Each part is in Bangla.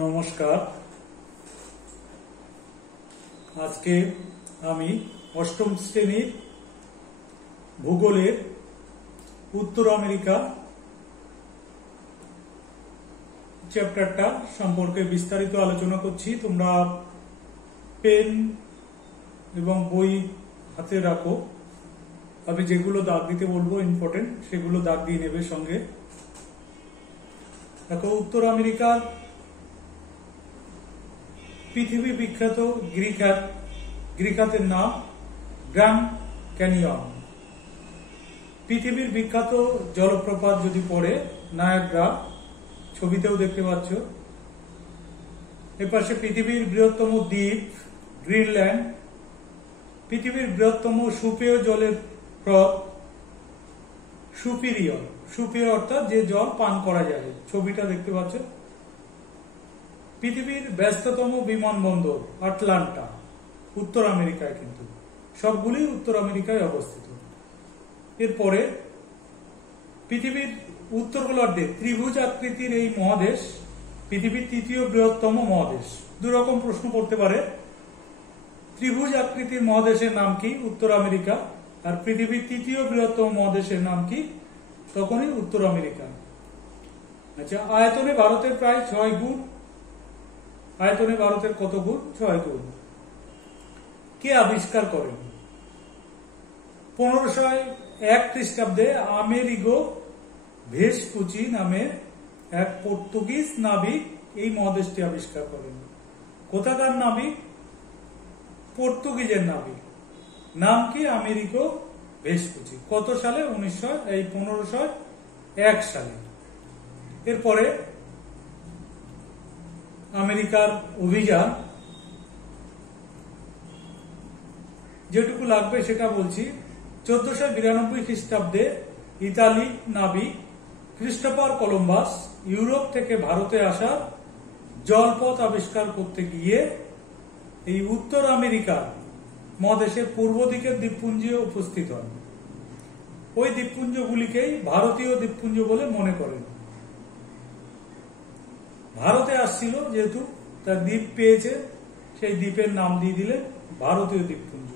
নমস্কার। আজকে আমি অষ্টম শ্রেণীর ভূগোলের উত্তর আমেরিকা চ্যাপ্টারটা সম্পর্কে বিস্তারিত আলোচনা করছি। তোমরা পেন এবং বই হাতে রাখো। আমি যেগুলো দাগ দিতে বলবো ইম্পর্টেন্ট সেগুলো দাগ দিয়ে নেবে সঙ্গে। দেখো, উত্তর আমেরিকার পৃথিবী বিখ্যাত গিরিখাতের নাম গ্র্যান্ড ক্যানিয়ন। পৃথিবীর বিখ্যাত জলপ্রপাত যদি পড়ে নায়াগ্রা, ছবিতেও দেখতে পাচ্ছ। এপাশে পৃথিবীর বৃহত্তম দ্বীপ গ্রিনল্যান্ড, পৃথিবীর বৃহত্তম সুপেয় জলের হ্রদ সুপিরিয়র অর্থাৎ যে জল পান করা যায়, ছবিটা দেখতে পাচ্ছ। পৃথিবীর ব্যস্ততম বিমানবন্দর আটলান্টা, উত্তর আমেরিকায়, কিন্তু সবগুলি উত্তর আমেরিকায় অবস্থিত। এরপরে পৃথিবীর উত্তর গোলার্ধে ত্রিভুজ আকৃতির এই মহাদেশ পৃথিবীর তৃতীয় বৃহত্তম মহাদেশ। দুরকম প্রশ্ন করতে পারে, ত্রিভুজ আকৃতির মহাদেশের নাম কি? উত্তর আমেরিকা। আর পৃথিবীর তৃতীয় বৃহত্তম মহাদেশের নাম কি? তখনই উত্তর আমেরিকা। আচ্ছা, আয়তনে ভারতের প্রায় 6 গুণ। আয়তনে ভারতের কত গুণ? 6 গুণ। কে আবিষ্কার করেন? 1501 খ্রিস্টাব্দে আমেরিগো ভেসপুচি নামে এক পর্তুগিজ নাবিক এই মহাদেশটি আবিষ্কার করেন। কোথাকার নাবিক? পর্তুগিজের নাবিক। নাম কি? Amerigo Vespucci. কত সালে? 1501 সালে। এরপরে আমেরিকার অভিযান, যেটুকু লাগবে সেটা বলছি। 1492 খ্রিস্টাব্দে ইতালি নাবিক ক্রিস্টোফার কলম্বাস ইউরোপ থেকে ভারতে আসার জলপথ আবিষ্কার করতে গিয়ে এই উত্তর আমেরিকা মহাদেশের পূর্ব দিকের দ্বীপপুঞ্জে উপস্থিত হন। ওই দ্বীপপুঞ্জগুলিকেই ভারতীয় দ্বীপপুঞ্জ বলে মনে করেন। ভারতে আসছিল যেহেতু, তার দ্বীপ পেয়েছে, সেই দ্বীপের নাম দিয়ে দিলে ভারতীয় দ্বীপপুঞ্জ।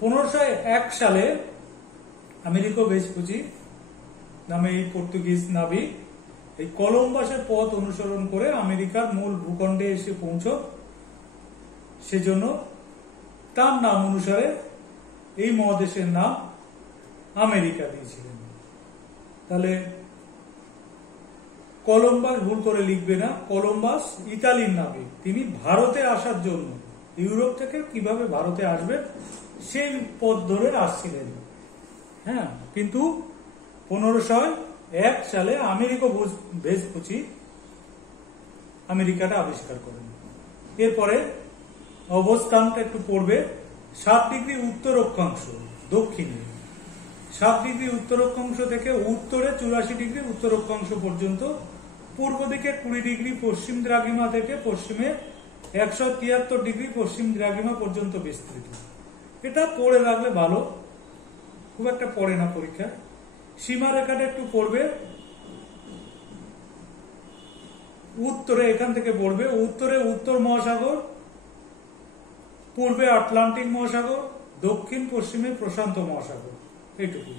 1501 সালে আমেরিগো ভেসপুচি নামে এই পর্তুগিজ নাবিক এই কলম্বাসের পথ অনুসরণ করে আমেরিকার মূল ভূখণ্ডে এসে পৌঁছ। সেজন্য তার নাম অনুসারে এই মহাদেশের নাম আমেরিকা দিয়েছিলেন। তাহলে কলম্বাস ভুল করে লিখবে না। কলম্বাস ইতালির নাবিক, তিনি ভারতে আসার জন্য, ইউরোপ থেকে কিভাবে ভারতে আসবেন সেই পথ ধরে আসছিলেন। হ্যাঁ, কিন্তু 1501 সালে আমেরিগো ভেসপুচি আমেরিকাটা আবিষ্কার করেন। এরপরে অবস্থানটা একটু পড়বে। 7 ডিগ্রি উত্তর অক্ষাংশ দক্ষিণে, 7 ডিগ্রি উত্তর অক্ষাংশ থেকে উত্তরে 84 ডিগ্রি উত্তর অক্ষাংশ পর্যন্ত, পূর্ব দিকে 20 ডিগ্রি পশ্চিম দ্রাঘিমা থেকে পশ্চিমে 173 ডিগ্রি পশ্চিম দ্রাঘিমা পর্যন্ত বিস্তৃত। এটা পড়ে রাখলে ভালো, খুব একটা পড়ে না পরীক্ষা। সীমারেখাটা একটু পড়বে। উত্তরে এখান থেকে পড়বে, উত্তরে উত্তর মহাসাগর, পূর্বে আটলান্টিক মহাসাগর, দক্ষিণ পশ্চিমে প্রশান্ত মহাসাগর, এইটুকু।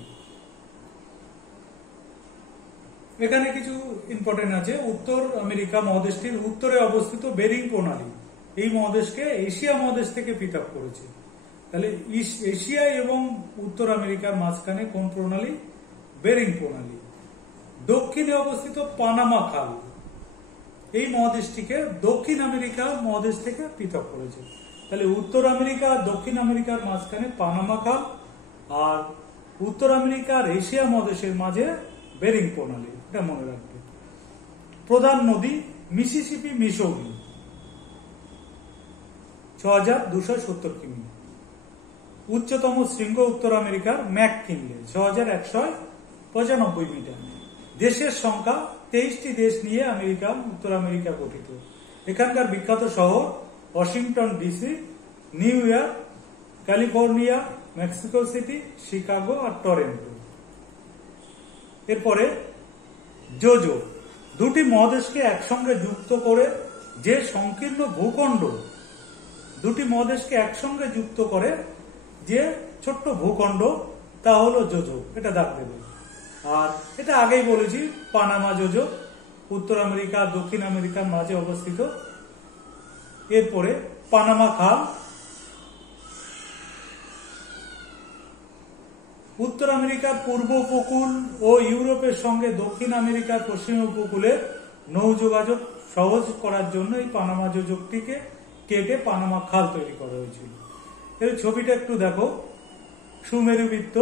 এখানে কিছু ইম্পর্টেন্ট আছে। উত্তর আমেরিকা মহাদেশটির উত্তরে অবস্থিত বেরিং প্রণালী এই মহাদেশকে এশিয়া মহাদেশ থেকে পৃথক করেছে। তাহলে এশিয়া এবং উত্তর আমেরিকার মাঝখানে কোন প্রণালী? বেরিং প্রণালী। দক্ষিণে অবস্থিত পানামা খাল এই মহাদেশটিকে দক্ষিণ আমেরিকা মহাদেশ থেকে পৃথক করেছে। তাহলে উত্তর আমেরিকা দক্ষিণ আমেরিকার মাঝখানে পানামা খাল, আর উত্তর আমেরিকার এশিয়া মহাদেশের মাঝে বেরিং প্রণালী, এটা মনে রাখবে। প্রধান নদী মিসিসিপি মিসৌরি 6270 কিমি। উচ্চতম শৃঙ্গ উত্তর আমেরিকার ম্যাককিনলে 6195 মিটার। দেশের সংখ্যা 23টি দেশ নিয়ে উত্তর আমেরিকা গঠিত। এখানকার বিখ্যাত শহর Washington DC, New York, California, Mexico City, Chicago আর টরেন্টো। এরপরে জোজো দুটি মহাদেশকে একসঙ্গে যুক্ত করে যে সংকীর্ণ ভূখণ্ড, দুটি মহাদেশকে একসঙ্গে যুক্ত করে যে ছোট্ট ভূখণ্ড, তা হলো যোজক। এটা দাগ দেবে। আর এটা আগেই বলেছি, পানামা যোজক উত্তর আমেরিকা আর দক্ষিণ আমেরিকার মাঝে অবস্থিত। এরপরে পানামা খাল উত্তর আমেরিকার পূর্ব উপকূল ও ইউরোপের সঙ্গে দক্ষিণ আমেরিকার পশ্চিম উপকূলে নৌ যোগাযোগ সহজ করার জন্য এই পানামা যোজকটিকে কেটে পানামা খাল তৈরি করা হয়েছিল। এই ছবিটা একটু দেখো, সুমেরু বৃত্ত,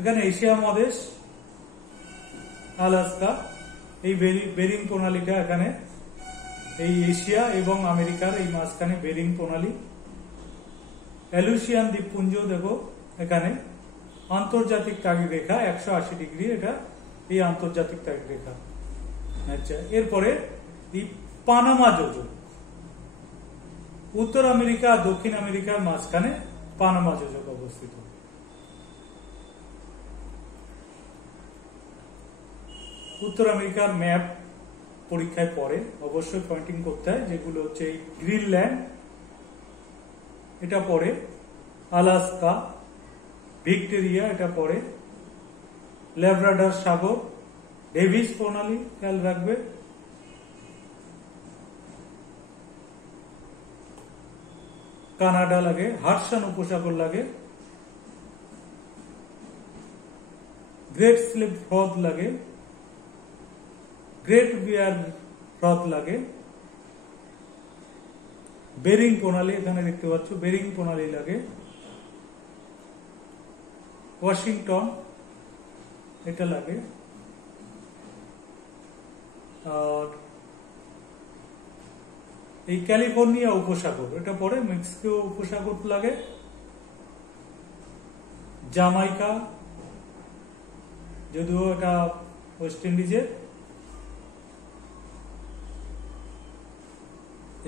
এখানে এশিয়া মহাদেশ, আলাস্কা, এই বেরিং প্রণালীটা এখানে, এই এশিয়া এবং আমেরিকার এই মাঝখানে বেরিং প্রণালী। এলুসিয়ান দ্বীপপুঞ্জ দেখো এখানে, আন্তর্জাতিক তাগিদ রেখা 180 ডিগ্রি, এটা এই আন্তর্জাতিক তাগিদ রেখা। আচ্ছা, এরপরে এই পানামা যোজক উত্তর আমেরিকা আর দক্ষিণ আমেরিকার মাঝখানে পানামা যোজক অবস্থিত। উত্তর আমেরিকার ম্যাপ পরীক্ষায় পড়ে অবশ্যই পয়েন্টিং করতে হয়, যেগুলো হচ্ছে এই গ্রিনল্যান্ড, এটা পড়ে আলাস্কা, ভিক্টোরিয়া, এটা পড়ে ল্যাব্রাডর সাগর, ডেভিস প্রণালী খেয়াল রাখবে, কানাডা লাগে, হাডসন উপসাগর লাগে, গ্রেট স্লিপ হ্রদ লাগে, গ্রেট বিয়ার হ্রদ লাগে, বেরিং প্রণালী এখানে দেখতে পাচ্ছ, বেরিং প্রণালী লাগে, ওয়াশিংটন এটা লাগে, আর এই ক্যালিফোর্নিয়া উপসাগর এটা পরে মেক্সিকো উপসাগর লাগে, জামাইকা যদিও এটা ওয়েস্ট ইন্ডিজের,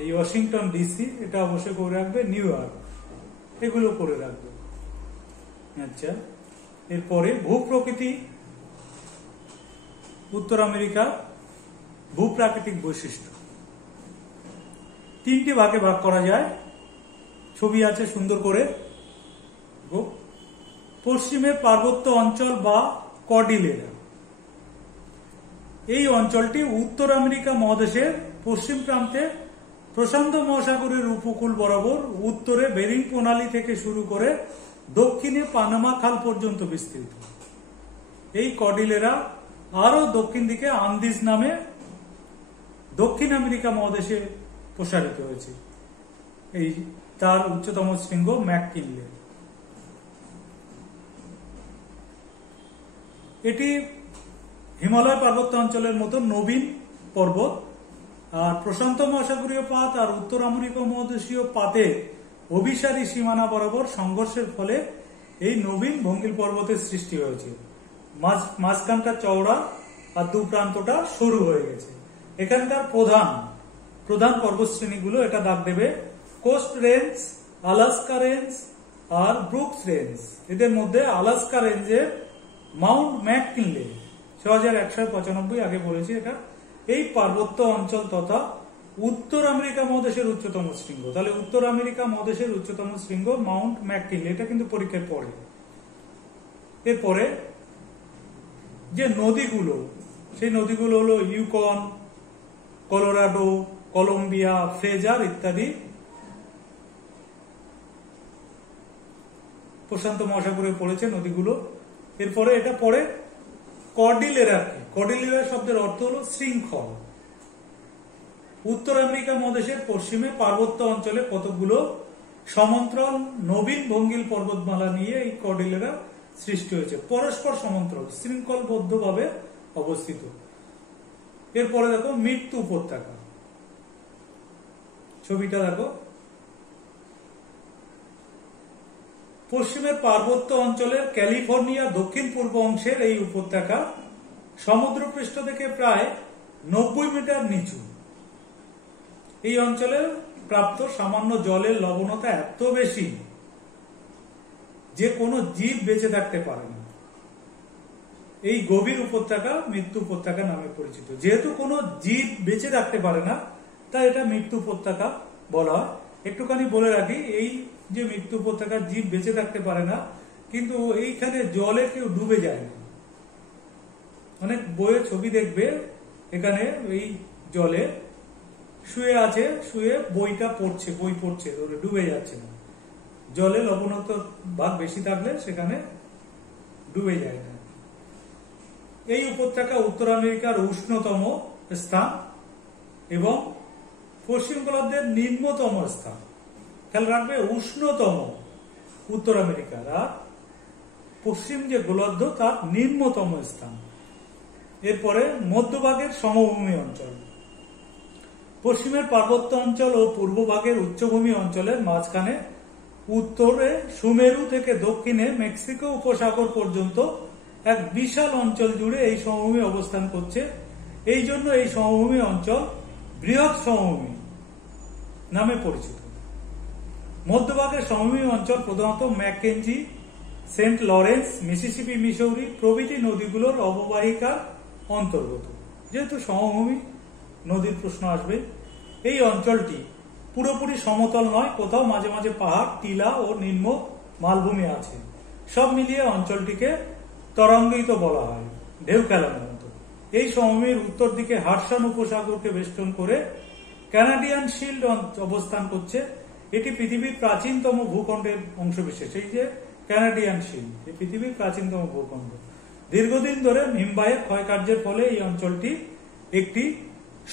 এই ওয়াশিংটন ডিসি এটা অবশ্যই করে রাখবে, নিউ ইয়র্ক এগুলো করে রাখবে। আচ্ছা, এরপরে ভূপ্রকৃতি উত্তর আমেরিকা, ভূপ্রাকৃতিক বৈশিষ্ট্য তিনটি ভাগে ভাগ করা যায়, ছবি আছে সুন্দর করে। পশ্চিমে পার্বত্য অঞ্চল বা কর্ডিলেরা, এই অঞ্চলটি উত্তর আমেরিকা মহাদেশের পশ্চিম প্রান্তে প্রশান্ত মহাসাগরের উপকূল বরাবর উত্তরে বেরিং প্রণালী থেকে শুরু করে দক্ষিণে পানামা খাল পর্যন্ত বিস্তৃত। এই কর্ডিলেরা আরো দক্ষিণ দিকে আন্দিজ নামে দক্ষিণ আমেরিকা মহাদেশে প্রসারিত হয়েছে। এই তার উচ্চতম শৃঙ্গ ম্যাককিনলে। এটি হিমালয় পার্বত্য অঞ্চলের মতো নবীন পর্বত, আর প্রশান্ত মহাসাগরীয় পাত আর উত্তর আমেরিকা মহাদেশীয় পাতে অভিসারী সীমানা বরাবর সংঘর্ষের ফলে এই নবীন ভঙ্গিল পর্বতের সৃষ্টি হয়েছে। মাঝখানটা চওড়া আর দু প্রান্তটা সরু হয়ে গেছে। এখানকার প্রধান পর্বতশ্রেণীগুলো এটা দাগ দেবে, কোস্ট রেঞ্জ, আলাস্কা রেঞ্জ আর ব্রুকস রেঞ্জ। এদের মধ্যে আলাস্কা রেঞ্জের মাউন্ট ম্যাককিনলে 6195 আগে বলেছি, এটা এই পার্বত্য অঞ্চল তথা উত্তর আমেরিকা মহাদেশের উচ্চতম শৃঙ্গ। তাহলে উত্তর আমেরিকা মহাদেশের উচ্চতম শৃঙ্গ মাউন্ট ম্যাককিনলে, এটা কিন্তু পরীক্ষায় পড়ে। এরপরে যে নদীগুলো, সেই নদীগুলো হলো ইউকন, কলোরাডো, কলম্বিয়া, ফ্রেজার ইত্যাদি। প্রশান্ত মহাসাগরে পড়েছে নদীগুলো। এরপরে এটা পড়ে কর্ডিলেরা। কর্ডিলেরা শব্দের অর্থ হলো শৃঙ্খল। উত্তর আমেরিকা মহাদেশের পশ্চিমে পার্বত্য অঞ্চলে কতগুলো সমান্তরাল নবীন ভঙ্গিল পর্বতমালা নিয়ে এই কর্ডিলেরা সৃষ্টি হয়েছে, পরস্পর সমান্তরাল শৃঙ্খলবদ্ধভাবে অবস্থিত। এরপরে দেখো মৃত্যু উপত্যকা, ছবিটা দেখো। পশ্চিমের পার্বত্য অঞ্চলের ক্যালিফোর্নিয়া দক্ষিণ পূর্ব অংশের এই উপত্যকা সমুদ্রপৃষ্ঠ থেকে প্রায় 90 মিটার নিচু। এই অঞ্চলে প্রাপ্ত সামান্য জলের লবণতা এত বেশি যে কোনো জীব বেঁচে থাকতে পারে না। এই গভীর উপত্যকা মৃত্যু উপত্যকা নামে পরিচিত। যেহেতু কোনো জীব বেঁচে থাকতে পারে না, তাই এটা মৃত্যু উপত্যকা বলা হয়। একটুখানি বলে রাখি, এই যে মৃত্যু উপত্যকা জীব বেঁচে থাকতে পারে না, কিন্তু এইখানে জলে কেউ ডুবে যায় না। অনেক বইয়ে ছবি দেখবে, এখানে এই জলে শুয়ে আছে, শুয়ে বই পড়ছে, ডুবে যাচ্ছে না। জলে লবণাক্ত ভাগ বেশি থাকলে সেখানে ডুবে যায় না। এই উপত্যকা উত্তর আমেরিকার উষ্ণতম স্থান এবং পশ্চিম গোলার্ধের নিম্নতম স্থান। খেয়াল রাখবে, উষ্ণতম উত্তর আমেরিকার, আর পশ্চিম যে গোলার্ধ তার নিম্নতম স্থান। এরপরে মধ্যভাগের সমভূমি অঞ্চল। পশ্চিমের পার্বত্য অঞ্চল ও পূর্বভাগের উচ্চভূমি অঞ্চলের মাঝখানে উত্তরে সুমেরু থেকে দক্ষিণে মেক্সিকো উপসাগর পর্যন্ত এক বিশাল অঞ্চল জুড়ে এই সমভূমি অবস্থান করছে। এই জন্য এই সমভূমি অঞ্চল বৃহৎ সমভূমি নামে পরিচিত। মধ্যভাগের সমভূমি অঞ্চল প্রধানত Mackenzie, Saint Lawrence, Mississippi, Missouri প্রভৃতি নদীগুলোর অববাহিকার অন্তর্গত। যেহেতু সমভূমি, নদীর প্রশ্ন আসবে। এই অঞ্চলটি পুরোপুরি সমতল নয়, কোথাও মাঝে মাঝে পাহাড়, টিলা ও নিম্ন মালভূমি আছে। সব মিলিয়ে অঞ্চলটিকে তরঙ্গায়িত বলা হয়, ঢেউ খেলানোর মতো। এই সমভূমির উত্তর দিকে হাডসন উপসাগরকে বেষ্টন করে কানাডিয়ান শিল্ড অবস্থান করছে। এটি পৃথিবীর প্রাচীনতম ভূখণ্ডের অংশবিশেষ। এই যে কানাডিয়ান শিল্ড, এই পৃথিবীর প্রাচীনতম ভূখণ্ড। দীর্ঘদিন ধরে হিমবাহের ক্ষয়কার্যের ফলে এই অঞ্চলটি একটি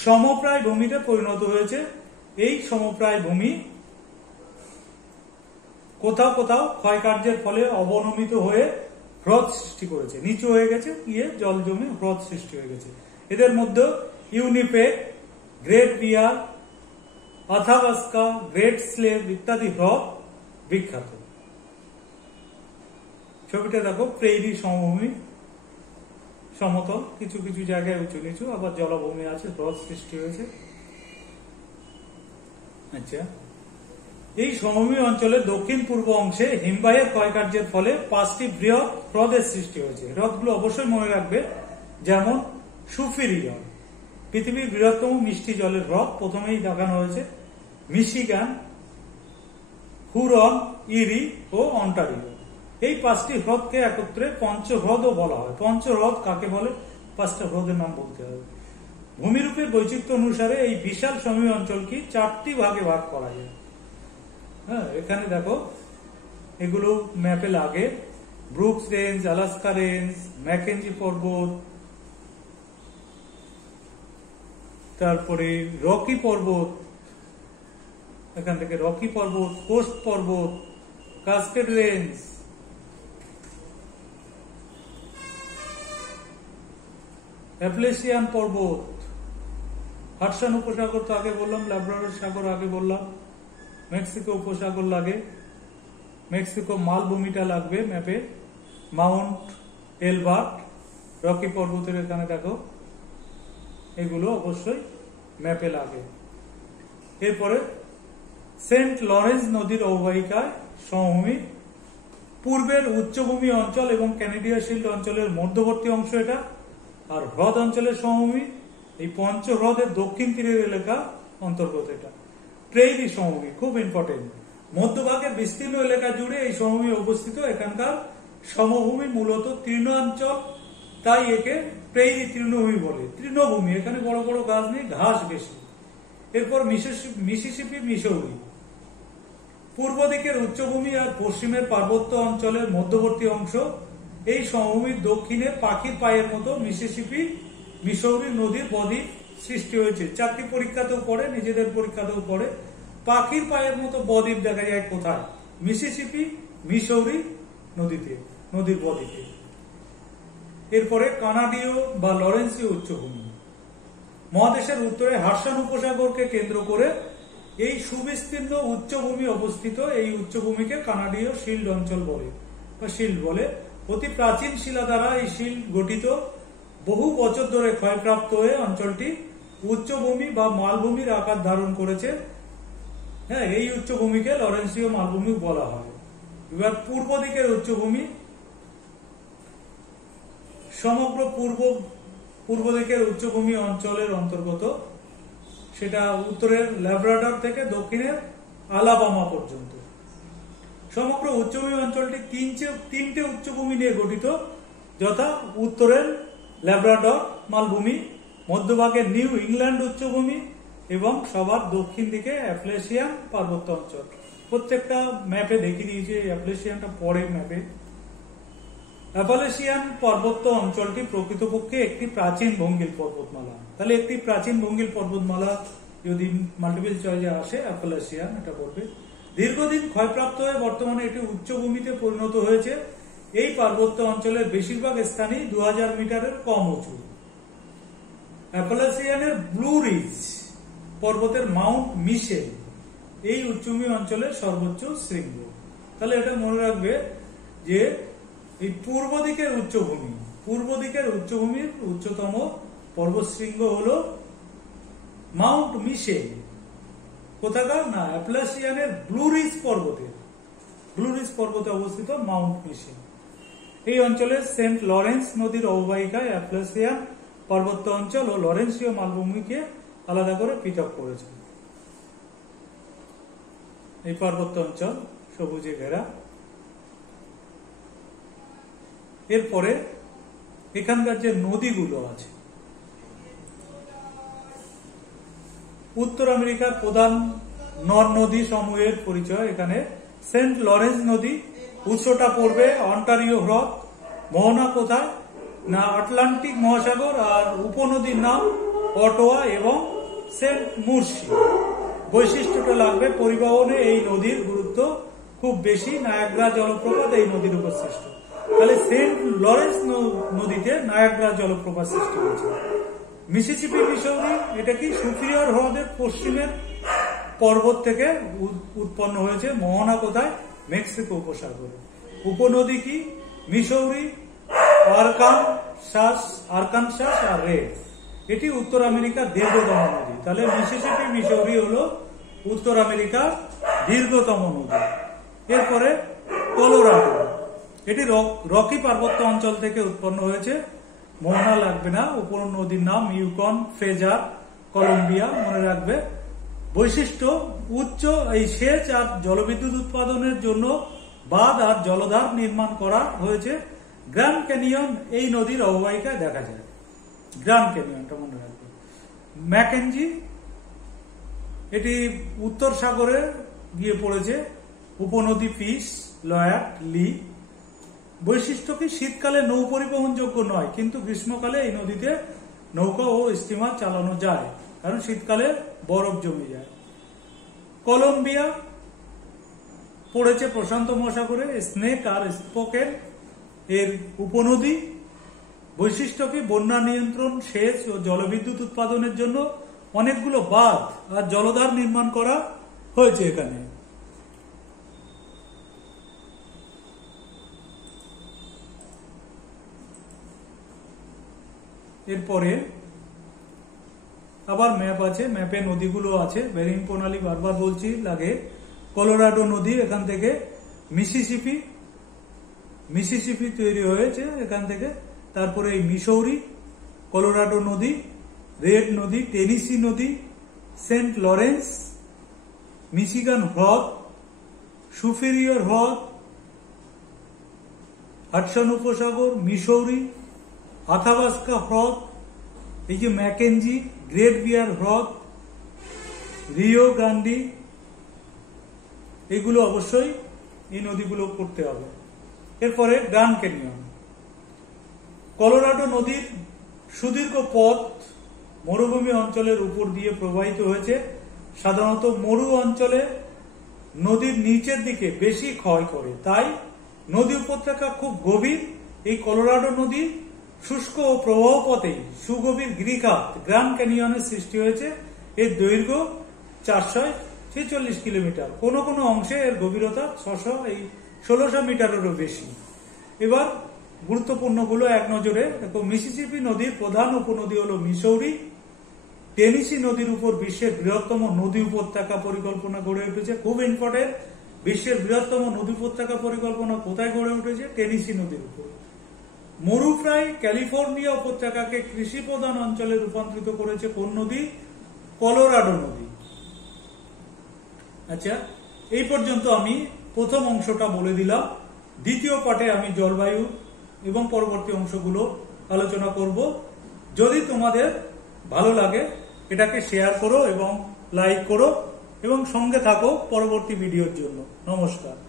সমপ্রায় ভূমিতে পরিণত হয়েছে। এই সমপ্রায় ভূমি কোথাও কোথাও ক্ষয়কার্যের ফলে অবনমিত হয়ে হ্রদ সৃষ্টি করেছে, নিচু হয়ে গেছে, গিয়ে জল জমে হ্রদ সৃষ্টি হয়ে গেছে। এদের মধ্যে ইউনিপেক, গ্রেট বিয়ার, আথাবাস্কা, গ্রেট স্লেভ ইত্যাদি হ্রদ বিখ্যাত। ছবিটা দেখো, প্রেইরি সমভূমি, সমতল, কিছু কিছু জায়গায় উঁচু নিচু, আবার জলাভূমি আছে, হ্রদ সৃষ্টি হয়েছে। আচ্ছা, এই সমভূমি অঞ্চলের দক্ষিণ পূর্ব অংশে হিমবাহের ক্ষয়কার্যের ফলে 5টি বৃহৎ হ্রদের সৃষ্টি হয়েছে। হ্রদগুলো অবশ্যই মনে রাখবে, যেমন সুফিরি হ্রদ, পৃথিবীর বৃহত্তম মিষ্টি জলের হ্রদ, প্রথমেই দেখানো হয়েছে। মিশিগান, হুরন, ইরি ও অন্টারিও, এই 5টি হ্রদকে একত্রে পঞ্চহ্রদও বলা হয়। পঞ্চহ্রদ কাকে বলে? 5টা হ্রদের নাম বলতে হবে। ভূমিরূপের বৈচিত্র্য অনুসারে এই বিশাল সমভূমি অঞ্চলকে 4টি ভাগে ভাগ করা যায়। হ্যাঁ, এখানে দেখো, এগুলো ম্যাপে লাগে। Brooks range, Alaska range, Mackenzie পর্বত, তারপরে রকি পর্বত, এখান থেকে রকি পর্বত, কোস্ট পর্বত, কাস্কেড রেঞ্জ, অ্যাপ্লেসিয়ান পর্বত, হাডসন উপসাগর তো আগে বললাম, ল্যাব্রাডর সাগর আগে বললাম, মেক্সিকো উপসাগর লাগে, মেক্সিকো মালভূমিটা লাগবে ম্যাপে, মাউন্ট এলবার্ট, রকি পর্বতের এখানে দেখো, এগুলো অবশ্যই ম্যাপে লাগে। এরপরে সেন্ট লরেন্স নদীর অববাহিকায় সমভূমি, পূর্বের উচ্চভূমি অঞ্চল এবং ক্যানাডিয়া শিল্ড অঞ্চলের মধ্যবর্তী অংশ এটা, আর হ্রদ অঞ্চলের সমভূমি এই পঞ্চ হ্রদের দক্ষিণ তীরের এলাকা অন্তর্গত। এটা প্রেইরি সমভূমি, খুব ইম্পর্টেন্ট। মধ্যভাগের বিস্তীর্ণ এলাকা জুড়ে এই সমভূমি অবস্থিত। এখানকার সমভূমি মূলত তৃণাঞ্চল, তাই একে প্রেইরি তৃণভূমি বলে। তৃণভূমি, এখানে বড় বড় গাছ নেই, ঘাস বেশি। এরপর মিসিসিপি, মিসৌরি, পূর্ব দিকের উচ্চভূমি আর পশ্চিমের পার্বত্য অঞ্চলের মধ্যবর্তী অংশ। এই সমভূমির দক্ষিণে পাখির পায়ের মতো মিসিসিপি, মিসৌরি নদীর বদ্বীপ সৃষ্টি হয়েছে। 4টি পরীক্ষাতেও পড়ে, নিজেদের পরীক্ষাতেও পড়ে। পাখির পায়ের মতো বদ্বীপ দেখা যায় কোথায়? মিসিসিপি, মিসৌরি নদীতে, নদীর বদ্বীপে। এরপরে কানাডীয় বা লরেন্সীয় উচ্চভূমি, মহাদেশের উত্তরে হাডসন উপসাগরকে কেন্দ্র করে এই সুবিস্তীর্ণ উচ্চভূমি অবস্থিত। এই উচ্চভূমিকে কানাডীয় শিল্ড অঞ্চল বলে বা শিল্ড বলে। অতি প্রাচীন শিলা দ্বারা এই শিল্ড গঠিত। বহু বছর ধরে ক্ষয়প্রাপ্ত হয়ে অঞ্চলটি উচ্চভূমি বা মালভূমির আকার ধারণ করেছে। হ্যাঁ, এই উচ্চভূমিকে লরেন্সীয় মালভূমি বলা হয়। এবার পূর্ব দিকের উচ্চভূমি সমগ্র পূর্ব দিকের উচ্চভূমি অঞ্চলের অন্তর্গত, সেটা উত্তরের ল্যাব্রাডর থেকে দক্ষিণের আলাবামা পর্যন্ত। সমগ্র উচ্চভূমি অঞ্চলটি তিনটে উচ্চভূমি নিয়ে গঠিত, যথা উত্তরের ল্যাব্রাডর মালভূমি, মধ্যভাগে নিউ ইংল্যান্ড উচ্চভূমি এবং সবার দক্ষিণ দিকে অ্যাপলেশিয়ান পার্বত্য অঞ্চল। প্রত্যেকটা ম্যাপে দেখিয়ে দিয়েছে, অ্যাপলেশিয়ানটা পরে ম্যাপে। অ্যাপালেশিয়ান পার্বত্য অঞ্চলটি প্রকৃতপক্ষে একটি প্রাচীন ভঙ্গিল পর্বতমালা। তাহলে একটি প্রাচীন ভঙ্গিল পর্বতমালা যদি মাল্টিপল চয়েসে আসে, অ্যাপালেশিয়ান এটা বলবে। দীর্ঘদিন ক্ষয়প্রাপ্ত হয়ে বর্তমানে এটি উচ্চভূমিতে পরিণত হয়েছে। এই পার্বত্য অঞ্চলের বেশিরভাগ স্থানই 2000 মিটারের কম উঁচু। অ্যাপালেশিয়ানের ব্লু রিজ পর্বতের মাউন্ট মিশেল এই উচ্চভূমি অঞ্চলের সর্বোচ্চ শৃঙ্গ। তাহলে এটা মনে রাখবে যে এই পূর্ব দিকের উচ্চভূমির উচ্চতম পর্বতশৃঙ্গ হলো মাউন্ট মিশেল। কোথাকার না, অ্যাপালেশিয়ানের ব্লু রিজ পর্বতে অবস্থিত মাউন্ট মিশেল। এই অঞ্চলের সেন্ট লরেন্স নদীর অববাহিকায় অ্যাপালেশিয়ান পার্বত্য অঞ্চল ও লরেন্সীয় মালভূমিকে আলাদা করে পৃথক করেছে। এই পার্বত্য অঞ্চল সবুজে ঘেরা। এরপরে এখানকার যে নদীগুলো আছে, উত্তর আমেরিকার প্রধান নদ-নদী সমূহের পরিচয় এখানে। সেন্ট লরেন্স নদী, উৎসটা পড়বে অন্টারিও হ্রদ। মোহনা কোথায় না, আটলান্টিক মহাসাগর। আর উপনদীর নাম অটোয়া এবং সেন্ট মুরসি। বৈশিষ্ট্যটা লাগবে, পরিবহনে এই নদীর গুরুত্ব খুব বেশি। নায়াগ্রা জলপ্রপাত এই নদীর উপর সৃষ্ট। তাহলে সেন্ট লরেন্স নদীতে নায়াগ্রা জলপ্রপাত সৃষ্টি হয়েছে। মিসিসিপি মিসৌরি, এটা কি সুপিরিয়র হ্রদের পশ্চিমের পর্বত থেকে উৎপন্ন হয়েছে। মোহনা কোথায়, মেক্সিকো উপসাগরে। উপনদী কি, মিসৌরি, আরকানসাস আর রেড। এটি উত্তর আমেরিকার দীর্ঘতম নদী। তাহলে মিসিসিপি মিসৌরি হলো উত্তর আমেরিকার দীর্ঘতম নদী। এরপরে কলোরাডো, এটি রকি পার্বত্য অঞ্চল থেকে উৎপন্ন হয়েছে। মোহনা লাগবে না। উপনদীর নাম ইউকন, ফ্রেজার, কলম্বিয়া মনে রাখবে। বৈশিষ্ট্য, উচ্চ এই সেচ আর জলবিদ্যুৎ উৎপাদনের জন্য বাঁধ আর জলধার নির্মাণ করা হয়েছে। গ্র্যান্ড ক্যানিয়ন এই নদীর অববাহিকায় দেখা যায়। গ্র্যান্ড ক্যানিয়নটা মনে রাখবে। ম্যাকেঞ্জি, এটি উত্তর সাগরে গিয়ে পড়েছে। উপনদী পিস, লয়াট, লি। বৈশিষ্ট্য কি, শীতকালে নৌ পরিবহনযোগ্য নয়, কিন্তু গ্রীষ্মকালে এই নদীতে নৌকা ও স্টিমার চালানো যায়, কারণ শীতকালে বরফ জমে যায়। কলম্বিয়া পড়েছে প্রশান্ত মহাসাগরে। স্নেক আর স্পোকেন এর উপনদী। বৈশিষ্ট্য কি, বন্যা নিয়ন্ত্রণ, সেচ ও জলবিদ্যুৎ উৎপাদনের জন্য অনেকগুলো বাঁধ আর জলধার নির্মাণ করা হয়েছে এখানে। এরপরে আবার ম্যাপ আছে, ম্যাপে নদীগুলো আছে। বেরিং প্রণালী বারবার বলছি লাগে। কলোরাডো নদী, এখান থেকে মিসিসিপি তৈরি হয়েছে এখান থেকে। তারপরে এই মিসৌরি, কলোরাডো নদী, রেড নদী, টেনেসি নদী, সেন্ট লরেন্স, মিশিগান হ্রদ, সুপিরিয়র হ্রদ, হাডসন উপসাগর, মিসৌরি, আথাবাস্কা হ্রদ, এই যে ম্যাকেঞ্জি, গ্রেট বিয়ার হ্রদ, রিও গ্রান্ডি, এগুলো অবশ্যই এই নদীগুলো করতে হবে। এরপরে গ্র্যান্ড ক্যানিয়ন, কলোরাডো নদীর সুদীর্ঘ পথ মরুভূমি অঞ্চলের উপর দিয়ে প্রবাহিত হয়েছে। সাধারণত মরু অঞ্চলে নদীর নিচের দিকে বেশি ক্ষয় করে, তাই নদী উপত্যকা খুব গভীর। এই কলোরাডো নদী শুষ্ক ও প্রবাহ পথেই সুগভীর গিরিখাত গ্র্যান্ড ক্যানিয়নের সৃষ্টি হয়েছে। এর দৈর্ঘ্য 446 কিলোমিটার। কোনো কোনো অংশে এর গভীরতা 1600 মিটারেরও বেশি। এবার গুরুত্বপূর্ণ গুলো এক নজরে দেখো। মিসিসিপি নদীর প্রধান উপনদী হলো মিসৌরি। টেনেসি নদীর উপর বিশ্বের বৃহত্তম নদী উপত্যকা পরিকল্পনা গড়ে উঠেছে। খুব বিশ্বের বৃহত্তম নদী উপত্যকা পরিকল্পনা কোথায় গড়ে উঠেছে? টেনেসি নদীর উপর। মরুপ্রায় ক্যালিফোর্নিয়া উপত্যকাকে কৃষি প্রধান অঞ্চলে রূপান্তরিত করেছে কোন নদী? কলোরাডো নদী। আচ্ছা, এই পর্যন্ত আমি প্রথম অংশটা বলে দিলাম। দ্বিতীয় পাঠে আমি জলবায়ু এবং পরবর্তী অংশগুলো আলোচনা করব। যদি তোমাদের ভালো লাগে এটাকে শেয়ার করো এবং লাইক করো এবং সঙ্গে থাকো পরবর্তী ভিডিওর জন্য। নমস্কার।